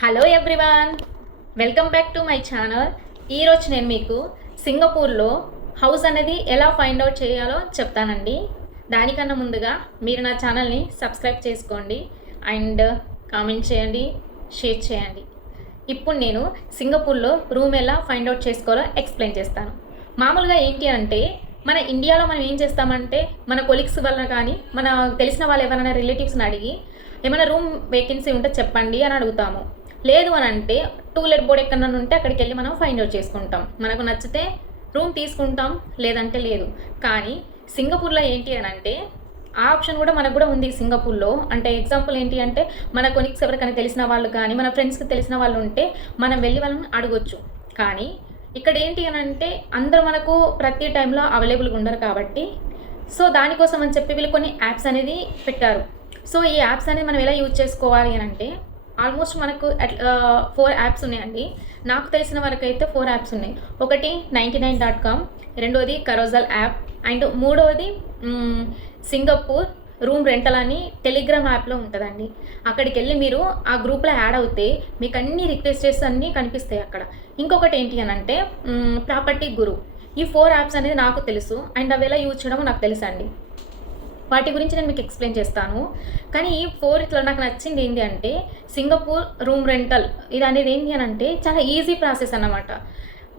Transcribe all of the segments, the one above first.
Hello everyone, welcome back to my channel. ఈరోజు నేను మీకు సింగపూర్లో హౌస్ అనేది ఎలా ఫైండ్ అవుట్ చేయాలో చెప్తానండి. దానికన్నా ముందుగా మీరు నా ఛానల్ని సబ్స్క్రైబ్ చేసుకోండి అండ్ కామెంట్ చేయండి, షేర్ చేయండి. ఇప్పుడు నేను సింగపూర్లో రూమ్ ఎలా ఫైండ్ అవుట్ చేసుకోవాలో ఎక్స్ప్లెయిన్ చేస్తాను. మామూలుగా ఏంటి అంటే మన ఇండియాలో మనం ఏం చేస్తామంటే మన కొలీగ్స్ వల్ల కానీ మన తెలిసిన వాళ్ళు ఎవరైనా రిలేటివ్స్ని అడిగి ఏమైనా రూమ్ వేకెన్సీ ఉంటే చెప్పండి అని అడుగుతాము. లేదు అని అంటే టూలెట్ బోర్డ్ ఎక్కడన్నా ఉంటే అక్కడికి వెళ్ళి మనం ఫైండ్ అవుట్ చేసుకుంటాం. మనకు నచ్చితే రూమ్ తీసుకుంటాం, లేదంటే లేదు. కానీ సింగపూర్లో ఏంటి అని అంటే ఆ ఆప్షన్ కూడా మనకు కూడా ఉంది సింగపూర్లో. అంటే ఎగ్జాంపుల్ ఏంటి అంటే మన కొలీగ్స్ ఎవరికైనా తెలిసిన వాళ్ళు కానీ మన ఫ్రెండ్స్కి తెలిసిన వాళ్ళు ఉంటే మనం వెళ్ళి వాళ్ళని అడగొచ్చు. కానీ ఇక్కడ ఏంటి అని అంటే అందరూ మనకు ప్రతి టైంలో అవైలబుల్గా ఉండరు కాబట్టి సో దానికోసం అని చెప్పి వీళ్ళు కొన్ని యాప్స్ అనేది పెట్టారు. సో ఈ యాప్స్ అనేది మనం ఎలా యూజ్ చేసుకోవాలి అని అంటే ఆల్మోస్ట్ మనకు 4 యాప్స్ ఉన్నాయండి. నాకు తెలిసిన వరకు అయితే 4 యాప్స్ ఉన్నాయి. ఒకటి 99.com, రెండోది కరోజల్ యాప్ అండ్ మూడవది సింగపూర్ రూమ్ రెంటల్ అని టెలిగ్రామ్ యాప్లో ఉంటుందండి. అక్కడికి వెళ్ళి మీరు ఆ గ్రూప్లో యాడ్ అవుతే మీకు అన్ని రిక్వెస్టెస్ అన్నీ కనిపిస్తాయి అక్కడ. ఇంకొకటి ఏంటి అని అంటే ప్రాపర్టీ గురు. ఈ 4 యాప్స్ అనేది నాకు తెలుసు అండ్ అవి ఎలా యూజ్ చేయడమో నాకు తెలుసు అండి. వాటి గురించి నేను మీకు ఎక్స్ప్లెయిన్ చేస్తాను. కానీ ఈ 4 ఇట్లా నాకు నచ్చింది ఏంటి అంటే సింగపూర్ రూమ్ రెంటల్ ఇది అనేది ఏంటి అని అంటే చాలా ఈజీ ప్రాసెస్ అన్నమాట.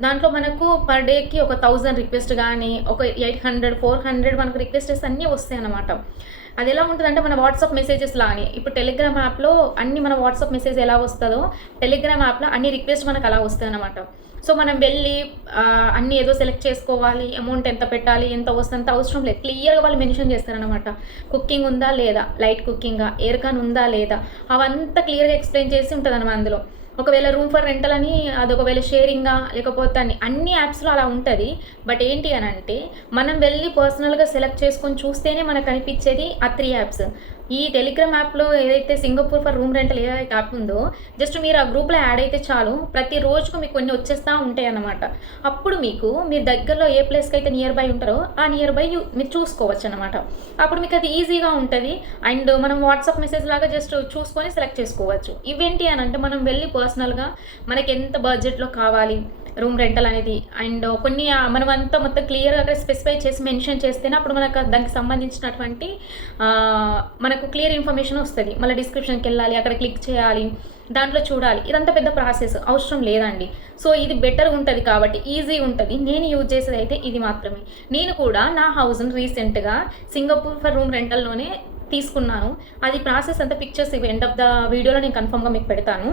దాంట్లో మనకు పర్ డేకి ఒక 1000 రిక్వెస్ట్ కానీ ఒక 800 400 మనకు రిక్వెస్టెస్ అన్నీ వస్తాయి అన్నమాట. అది ఎలా ఉంటుందంటే మన వాట్సాప్ మెసేజెస్ లానే. ఇప్పుడు టెలిగ్రామ్ యాప్లో అన్ని మన వాట్సాప్ మెసేజ్ ఎలా వస్తుందో టెలిగ్రామ్ యాప్లో అన్ని రిక్వెస్ట్ మనకు అలా వస్తాయి అన్నమాట. సో మనం వెళ్ళి అన్నీ ఏదో సెలెక్ట్ చేసుకోవాలి, అమౌంట్ ఎంత పెట్టాలి, ఎంత వస్తుంది అంత అవసరం లేదు. క్లియర్గా వాళ్ళు మెన్షన్ చేస్తారనమాట. కుకింగ్ ఉందా లేదా, లైట్ కుకింగా, ఎయిర్ కాన్ ఉందా లేదా, అవంతా క్లియర్గా ఎక్స్ప్లెయిన్ చేసి ఉంటుంది అన్నమాట అందులో. ఒకవేళ రూమ్ ఫర్ రెంటల్ అని అది ఒకవేళ షేరింగా లేకపోతే అన్ని యాప్స్లో అలా ఉంటుంది. బట్ ఏంటి అని అంటే మనం వెళ్ళి పర్సనల్గా సెలెక్ట్ చేసుకొని చూస్తేనే మనకు కనిపించేది ఆ 3 యాప్స్. ఈ టెలిగ్రామ్ యాప్లో ఏదైతే సింగపూర్ ఫర్ రూమ్ రెంటల్ ఏదైతే యాప్ ఉందో జస్ట్ మీరు ఆ గ్రూప్లో యాడ్ అయితే చాలు, ప్రతి రోజుకు మీకు కొన్ని వచ్చేస్తూ ఉంటాయి అన్నమాట. అప్పుడు మీరు దగ్గరలో ఏ ప్లేస్కి అయితే నియర్ బై ఉంటారో ఆ నియర్ బై మీరు చూసుకోవచ్చు అనమాట. అప్పుడు మీకు అది ఈజీగా ఉంటుంది అండ్ మనం వాట్సాప్ మెసేజ్ లాగా జస్ట్ చూసుకొని సెలెక్ట్ చేసుకోవచ్చు. ఇవేంటి అని అంటే మనం వెళ్ళి పర్సనల్గా మనకి ఎంత బడ్జెట్లో కావాలి రూమ్ రెంటల్ అనేది అండ్ కొన్ని మనం అంతా మొత్తం క్లియర్గా అక్కడ స్పెసిఫై చేసి మెన్షన్ చేస్తేనే అప్పుడు మనకు దానికి సంబంధించినటువంటి మనకు క్లియర్ ఇన్ఫర్మేషన్ వస్తుంది. మళ్ళీ డిస్క్రిప్షన్కి వెళ్ళాలి, అక్కడ క్లిక్ చేయాలి, దాంట్లో చూడాలి. ఇదంతా పెద్ద ప్రాసెస్ అవసరం లేదండి. సో ఇది బెటర్ ఉంటుంది కాబట్టి ఈజీ ఉంటుంది. నేను యూజ్ చేసేది అయితే ఇది మాత్రమే. నేను కూడా నా హౌస్ని రీసెంట్గా సింగపూర్ ఫర్ రూమ్ రెంటల్లోనే తీసుకున్నాను. అది ప్రాసెస్ అంతా పిక్చర్స్ ఎండ్ ఆఫ్ ద వీడియోలో నేను కన్ఫర్మ్గా మీకు పెడతాను.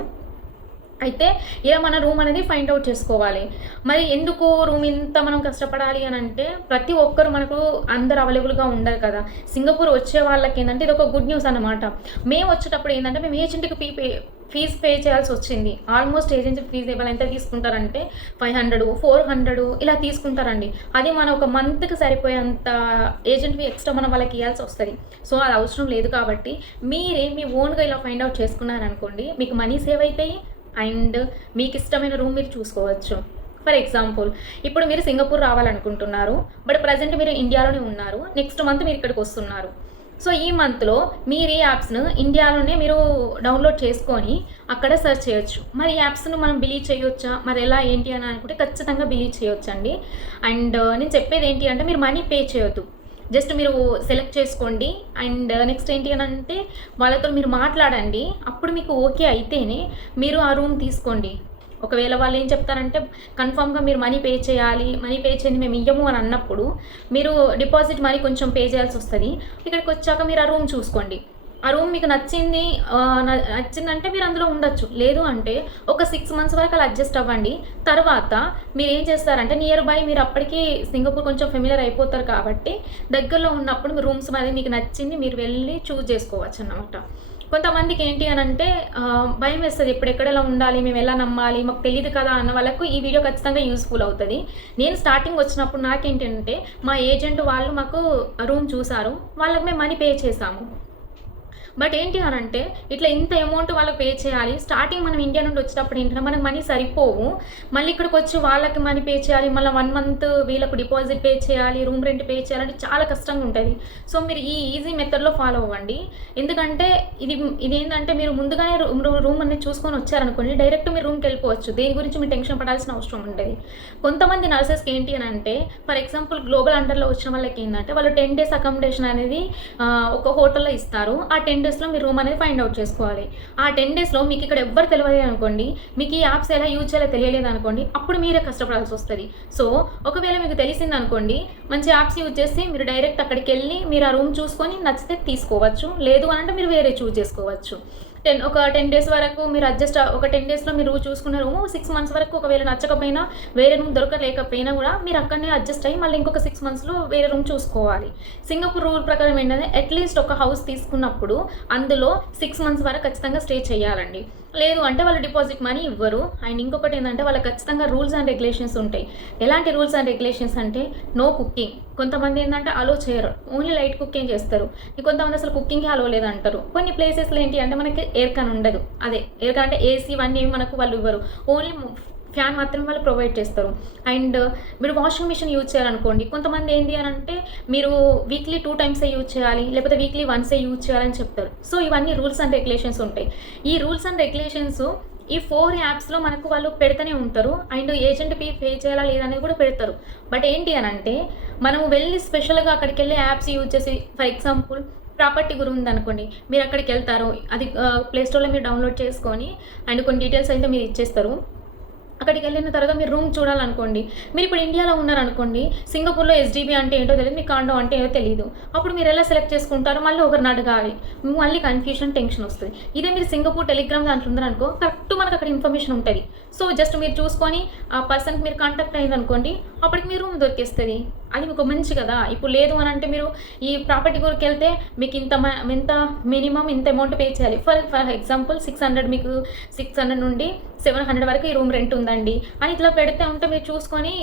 అయితే ఇలా మన రూమ్ అనేది ఫైండ్ అవుట్ చేసుకోవాలి. మరి ఎందుకు రూమ్ ఇంత మనం కష్టపడాలి అని అంటే ప్రతి ఒక్కరు మనకు అందరు అవైలబుల్గా ఉండరు కదా. సింగపూర్ వచ్చే వాళ్ళకి ఏంటంటే ఇది ఒక గుడ్ న్యూస్ అన్నమాట. మేము వచ్చేటప్పుడు ఏంటంటే మేము ఏజెంట్కి ఫీజు పే చేయాల్సి వచ్చింది. ఆల్మోస్ట్ ఏజెంట్ ఫీజు ఎవరు ఎంత తీసుకుంటారంటే 500 400 ఇలా తీసుకుంటారండి. అది మన ఒక మంత్కి సరిపోయేంత ఏజెంట్ ఫీ ఎక్స్ట్రా మనం వాళ్ళకి ఇవ్వాల్సి వస్తుంది. సో అది అవసరం లేదు కాబట్టి మీరే మీ ఓన్గా ఇలా ఫైండ్ అవుట్ చేసుకున్నారనుకోండి, మీకు మనీ సేవ్ అవుతాయి అండ్ మీకు ఇష్టమైన రూమ్ మీరు చూసుకోవచ్చు. ఫర్ ఎగ్జాంపుల్ ఇప్పుడు మీరు సింగపూర్ రావాలనుకుంటున్నారు, బట్ ప్రజెంట్ మీరు ఇండియాలోనే ఉన్నారు. నెక్స్ట్ మంత్ మీరు ఇక్కడికి వస్తున్నారు. సో ఈ మంత్లో మీరు ఈ యాప్స్ను ఇండియాలోనే మీరు డౌన్లోడ్ చేసుకొని అక్కడ సెర్చ్ చేయొచ్చు. మరి ఈ యాప్స్ను మనం బిలీవ్ చేయొచ్చా, మరి ఎలా ఏంటి అని అనుకుంటే ఖచ్చితంగా బిలీవ్ చేయొచ్చండి. అండ్ నేను చెప్పేది ఏంటి అంటే మీరు మనీ పే చేయొద్దు, జస్ట్ మీరు సెలెక్ట్ చేసుకోండి అండ్ నెక్స్ట్ ఏంటి అని అంటే వాళ్ళతో మీరు మాట్లాడండి. అప్పుడు మీకు ఓకే అయితేనే మీరు ఆ రూమ్ తీసుకోండి. ఒకవేళ వాళ్ళు ఏం చెప్తారంటే కన్ఫామ్గా మీరు మనీ పే చేయాలి, మనీ పే చేయండి మేము ఇయ్యము అని అన్నప్పుడు మీరు డిపాజిట్ మనీ కొంచెం పే చేయాల్సి వస్తుంది. ఇక్కడికి వచ్చాక మీరు ఆ రూమ్ చూసుకోండి. ఆ రూమ్ మీకు నచ్చిందంటే మీరు అందులో ఉండొచ్చు. లేదు అంటే ఒక 6 months వరకు అలా అడ్జస్ట్ అవ్వండి. తర్వాత మీరు ఏం చేస్తారంటే నియర్ బై మీరు అప్పటికి సింగపూర్ కొంచెం ఫెమిలియర్ అయిపోతారు కాబట్టి దగ్గరలో ఉన్నప్పుడు మీ రూమ్స్ మరి మీకు నచ్చింది మీరు వెళ్ళి చూస్ చేసుకోవచ్చు అన్నమాట. కొంతమందికి ఏంటి అని అంటే భయం వేస్తుంది, ఎక్కడెలా ఉండాలి, మేము ఎలా నమ్మాలి, మాకు తెలియదు కదా అన్న వాళ్ళకు ఈ వీడియో ఖచ్చితంగా యూస్ఫుల్ అవుతుంది. నేను స్టార్టింగ్ వచ్చినప్పుడు నాకేంటి అంటే మా ఏజెంట్ వాళ్ళు మాకు రూమ్ చూసారు, వాళ్ళకి మేము మనీ పే చేసాము. బట్ ఏంటి అని అంటే ఇట్లా ఇంత అమౌంట్ వాళ్ళకి పే చేయాలి. స్టార్టింగ్ మనం ఇండియా నుండి వచ్చేటప్పుడు ఏంటంటే మనకు మనీ సరిపోవు. మళ్ళీ ఇక్కడికి వచ్చి వాళ్ళకి మనీ పే చేయాలి, మళ్ళీ 1 మంత్ వీళ్ళకు డిపాజిట్ పే చేయాలి, రూమ్ రెంట్ పే చేయాలంటే చాలా కష్టంగా ఉంటుంది. సో మీరు ఈ ఈజీ మెథడ్లో ఫాలో అవ్వండి. ఎందుకంటే ఇదేంటంటే మీరు ముందుగానే రూమ్ అనేది చూసుకొని వచ్చారనుకోండి, డైరెక్ట్ మీరు రూమ్కి వెళ్ళిపోవచ్చు. దేని గురించి మీరు టెన్షన్ పడాల్సిన అవసరం ఉంటుంది. కొంతమంది నర్సెస్కి ఏంటి అని అంటే ఫర్ ఎగ్జాంపుల్ గ్లోబల్ అండర్లో వచ్చిన వాళ్ళకి ఏంటంటే వాళ్ళు 10 days అకామిడేషన్ అనేది ఒక హోటల్లో ఇస్తారు. ఆ 10 daysలో మీరు రూమ్ అనేది ఫైండ్ అవుట్ చేసుకోవాలి. ఆ 10 daysలో మీకు ఇక్కడ ఎవ్వరు తెలియదు అనుకోండి, మీకు ఈ యాప్స్ ఎలా యూజ్ చేయాలో తెలియలేదు అనుకోండి, అప్పుడు మీరే కష్టపడాల్సి వస్తుంది. సో ఒకవేళ మీకు తెలిసింది అనుకోండి, మంచి యాప్స్ యూజ్ చేసి మీరు డైరెక్ట్ అక్కడికి వెళ్ళి మీరు ఆ రూమ్ చూసుకొని నచ్చితే తీసుకోవచ్చు. లేదు అని అంటే మీరు వేరే చూజ్ చేసుకోవచ్చు. ఒక 10 days వరకు మీరు ఒక 10 daysలో మీరు చూసుకున్న రూము 6 months వరకు ఒకవేళ నచ్చకపోయినా వేరే రూమ్ దొరకలేకపోయినా కూడా మీరు అక్కడనే అడ్జస్ట్ అయ్యి మళ్ళీ ఇంకొక 6 monthsలో వేరే రూమ్ చూసుకోవాలి. సింగపూర్ రూల్ ప్రకారం ఏంటంటే అట్లీస్ట్ ఒక హౌస్ తీసుకున్నప్పుడు అందులో 6 months వరకు ఖచ్చితంగా స్టే చేయాలండి. లేదు అంటే వాళ్ళు డిపాజిట్ మనీ ఇవ్వరు. అండ్ ఇంకొకటి ఏంటంటే వాళ్ళకి ఖచ్చితంగా రూల్స్ అండ్ రెగ్యులేషన్స్ ఉంటాయి. ఎలాంటి రూల్స్ అండ్ రెగ్యులేషన్స్ అంటే నో కుకింగ్. కొంతమంది ఏంటంటే అలో చేయరు, ఓన్లీ లైట్ కుకింగ్ చేస్తారు. కొంతమంది అసలు కుకింగ్కి అలో లేదంటారు. కొన్ని ప్లేసెస్లో ఏంటి అంటే మనకి ఎయిర్ కన్ ఉండదు. అదే ఎయిర్ కన్ అంటే ఏసీ ఇవన్నీ మనకు వాళ్ళు ఇవ్వరు, ఓన్లీ ఫ్యాన్ మాత్రమే వాళ్ళు ప్రొవైడ్ చేస్తారు. అండ్ మీరు వాషింగ్ మిషన్ యూజ్ చేయాలనుకోండి, కొంతమంది ఏంటి అని అంటే మీరు వీక్లీ 2 times యూజ్ చేయాలి, లేకపోతే వీక్లీ 1 యూజ్ చేయాలని చెప్తారు. సో ఇవన్నీ రూల్స్ అండ్ రెగ్యులేషన్స్ ఉంటాయి. ఈ రూల్స్ అండ్ రెగ్యులేషన్స్ ఈ 4 యాప్స్లో మనకు వాళ్ళు పెడుతూనే ఉంటారు. అండ్ ఏజెంట్ ఫీ పే చేయాలా లేదనేది కూడా పెడతారు. బట్ ఏంటి అని అంటే మనము వెళ్ళి స్పెషల్గా అక్కడికి వెళ్ళి యాప్స్ యూజ్ చేసి ఫర్ ఎగ్జాంపుల్ ప్రాపర్టీ గురి ఉందనుకోండి, మీరు అక్కడికి వెళ్తారు, అది ప్లేస్టోర్లో మీరు డౌన్లోడ్ చేసుకొని అండ్ కొన్ని డీటెయిల్స్ అయితే మీరు ఇచ్చేస్తారు. అక్కడికి వెళ్ళిన తర్వాత మీరు రూమ్ చూడాలనుకోండి, మీరు ఇప్పుడు ఇండియాలో ఉన్నారనుకోండి, సింగపూర్లో ఎస్డిబి అంటే ఏంటో తెలియదు, మీ కాండో అంటే ఏదో తెలియదు. అప్పుడు మీరు ఎలా సెలెక్ట్ చేసుకుంటారు, మళ్ళీ ఒకరిని అడగాలి, మళ్ళీ కన్ఫ్యూషన్ టెన్షన్ వస్తుంది. ఇదే మీరు సింగపూర్ టెలిగ్రామ్ దాంట్లో ఉన్నారనుకో, కరెక్ట్ మనకు అక్కడ ఇన్ఫర్మేషన్ ఉంటుంది. సో జస్ట్ మీరు చూసుకొని ఆ పర్సన్కి మీరు కాంటాక్ట్ అయ్యిందనుకోండి, అప్పటికి మీ రూమ్ దొరికేస్తుంది. అది మీకు మంచి కదా. ఇప్పుడు లేదు అని అంటే మీరు ఈ ప్రాపర్టీ గురికి వెళ్తే మీకు ఇంత మినిమం ఇంత అమౌంట్ పే చేయాలి. ఫర్ ఎగ్జాంపుల్ 600, మీకు 600 నుండి 700 వరకు ఈ రూమ్ రెంట్ ఉందండి అని ఇట్లా పెడితే ఉంటే మీరు చూసుకొని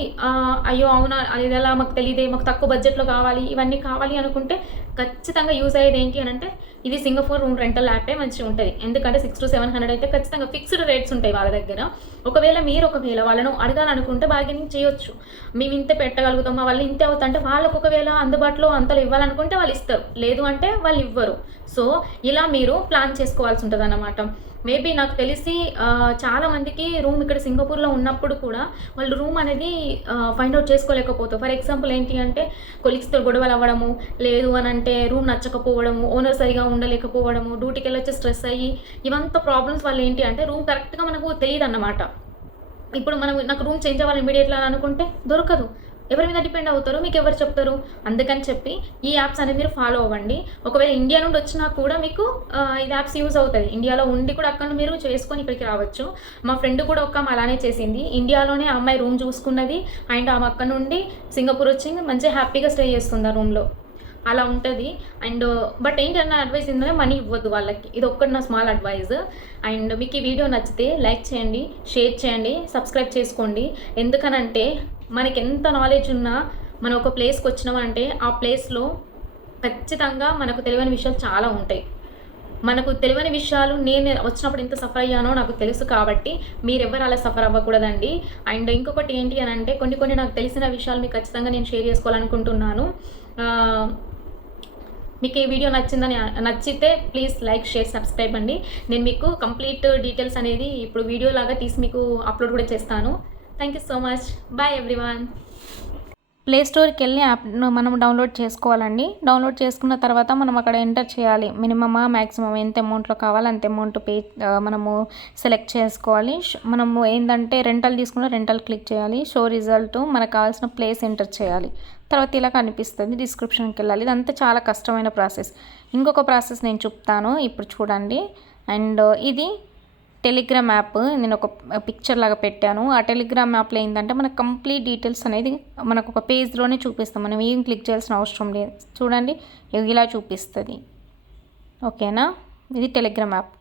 అయ్యో అవునా అది ఎలా మాకు తెలియదే, మాకు తక్కువ బడ్జెట్లో కావాలి, ఇవన్నీ కావాలి అనుకుంటే ఖచ్చితంగా యూజ్ అయ్యేది ఏంటి అని అంటే ఇది సింగపూర్ రూమ్ రెంటల్ యాపే మంచిగా ఉంటుంది. ఎందుకంటే 600 to 700 అయితే ఖచ్చితంగా ఫిక్స్డ్ రేట్స్ ఉంటాయి వాళ్ళ దగ్గర. ఒకవేళ వాళ్ళను అడగాలనుకుంటే బార్గెనింగ్ చేయొచ్చు. మేము ఇంత పెట్టగలుగుతామా, వాళ్ళు ఇంతే అవుతా అంటే వాళ్ళకు ఒకవేళ అందుబాటులో అంతలో ఇవ్వాలనుకుంటే వాళ్ళు ఇస్తారు, లేదు అంటే వాళ్ళు ఇవ్వరు. సో ఇలా మీరు ప్లాన్ చేసుకోవాల్సి ఉంటుంది అన్నమాట. మేబీ నాకు తెలిసి చాలామందికి రూమ్ ఇక్కడ సింగపూర్లో ఉన్నప్పుడు కూడా వాళ్ళు రూమ్ అనేది ఫైండ్ అవుట్ చేసుకోలేకపోతారు. ఫర్ ఎగ్జాంపుల్ ఏంటి అంటే కొలీగ్స్తో గొడవలు అవ్వడము, లేదు అని అంటే రూమ్ నచ్చకపోవడము, ఓనర్ సరిగా ఉండలేకపోవడము, డ్యూటీకి వెళ్ళొచ్చి స్ట్రెస్ అయ్యి ఇవంతా ప్రాబ్లమ్స్ వల్ల ఏంటి అంటే రూమ్ కరెక్ట్గా మనకు తెలియదు అన్నమాట. ఇప్పుడు నాకు రూమ్ చేంజ్ అవ్వాలి ఇమీడియట్గా అనుకుంటే దొరకదు. ఎవరి మీద డిపెండ్ అవుతారు, మీకు ఎవరు చెప్తారు? అందుకని చెప్పి ఈ యాప్స్ అనేది మీరు ఫాలో అవ్వండి. ఒకవేళ ఇండియా నుండి వచ్చినా కూడా మీకు ఇది యాప్స్ యూజ్ అవుతుంది. ఇండియాలో ఉండి కూడా అక్కడ మీరు చేసుకొని ఇక్కడికి రావచ్చు. మా ఫ్రెండ్ కూడా అలానే చేసింది. ఇండియాలోనే ఆ అమ్మాయి రూమ్ చూసుకున్నది అండ్ ఆమె అక్కడ నుండి సింగపూర్ వచ్చి మంచిగా హ్యాపీగా స్టే చేస్తుంది ఆ రూమ్లో. అలా ఉంటుంది. అండ్ బట్ ఏంటన్నా అడ్వైస్ ఏంటంటే మనీ ఇవ్వద్దు వాళ్ళకి. ఇది ఒక్కటి నా స్మాల్ అడ్వైజ్. అండ్ మీకు ఈ వీడియో నచ్చితే లైక్ చేయండి, షేర్ చేయండి, సబ్స్క్రైబ్ చేసుకోండి. ఎందుకనంటే మనకి ఎంత నాలెడ్జ్ ఉన్నా మనం ఒక ప్లేస్కి వచ్చినామంటే ఆ ప్లేస్లో ఖచ్చితంగా మనకు తెలియని విషయాలు చాలా ఉంటాయి. మనకు తెలియని విషయాలు నేను వచ్చినప్పుడు ఎంత సఫర్ అయ్యానో నాకు తెలుసు, కాబట్టి మీరెవ్వరు అలా సఫర్ అవ్వకూడదండి. అండ్ ఇంకొకటి ఏంటి అని అంటే కొన్ని నాకు తెలిసిన విషయాలు మీకు ఖచ్చితంగా నేను షేర్ చేసుకోవాలనుకుంటున్నాను. మీకు ఈ వీడియో నచ్చితే ప్లీజ్ లైక్, షేర్, సబ్స్క్రైబ్ అండి. నేను మీకు కంప్లీట్ డీటెయిల్స్ అనేది ఇప్పుడు వీడియో లాగా తీసి మీకు అప్లోడ్ కూడా చేస్తాను. Thank you so much. Bye everyone. Play స్టోర్కి వెళ్ళి యాప్ను మనం డౌన్లోడ్ చేసుకోవాలండి. డౌన్లోడ్ చేసుకున్న తర్వాత మనం అక్కడ ఎంటర్ చేయాలి. మినిమమా మ్యాక్సిమం ఎంత అమౌంట్లో కావాలి అంత అమౌంట్ మనము సెలెక్ట్ చేసుకోవాలి. మనము ఏంటంటే రెంటల్ తీసుకున్న రెంటల్ క్లిక్ చేయాలి. షో రిజల్ట్ మనకు కావాల్సిన ప్లేస్ ఎంటర్ చేయాలి. తర్వాత ఇలా కనిపిస్తుంది, డిస్క్రిప్షన్కి వెళ్ళాలి. ఇదంతా చాలా కష్టమైన ప్రాసెస్. ఇంకొక ప్రాసెస్ నేను చెప్తాను, ఇప్పుడు చూడండి. అండ్ ఇది టెలిగ్రామ్ యాప్ నేను ఒక పిక్చర్ లాగా పెట్టాను. ఆ టెలిగ్రామ్ యాప్లో ఏంటంటే మనకు కంప్లీట్ డీటెయిల్స్ అనేది మనకు ఒక పేజ్లోనే చూపిస్తాం. మనం ఏం క్లిక్ చేయాల్సిన అవసరం లేదు. చూడండి ఇలా చూపిస్తుంది. ఓకేనా, ఇది టెలిగ్రామ్ యాప్.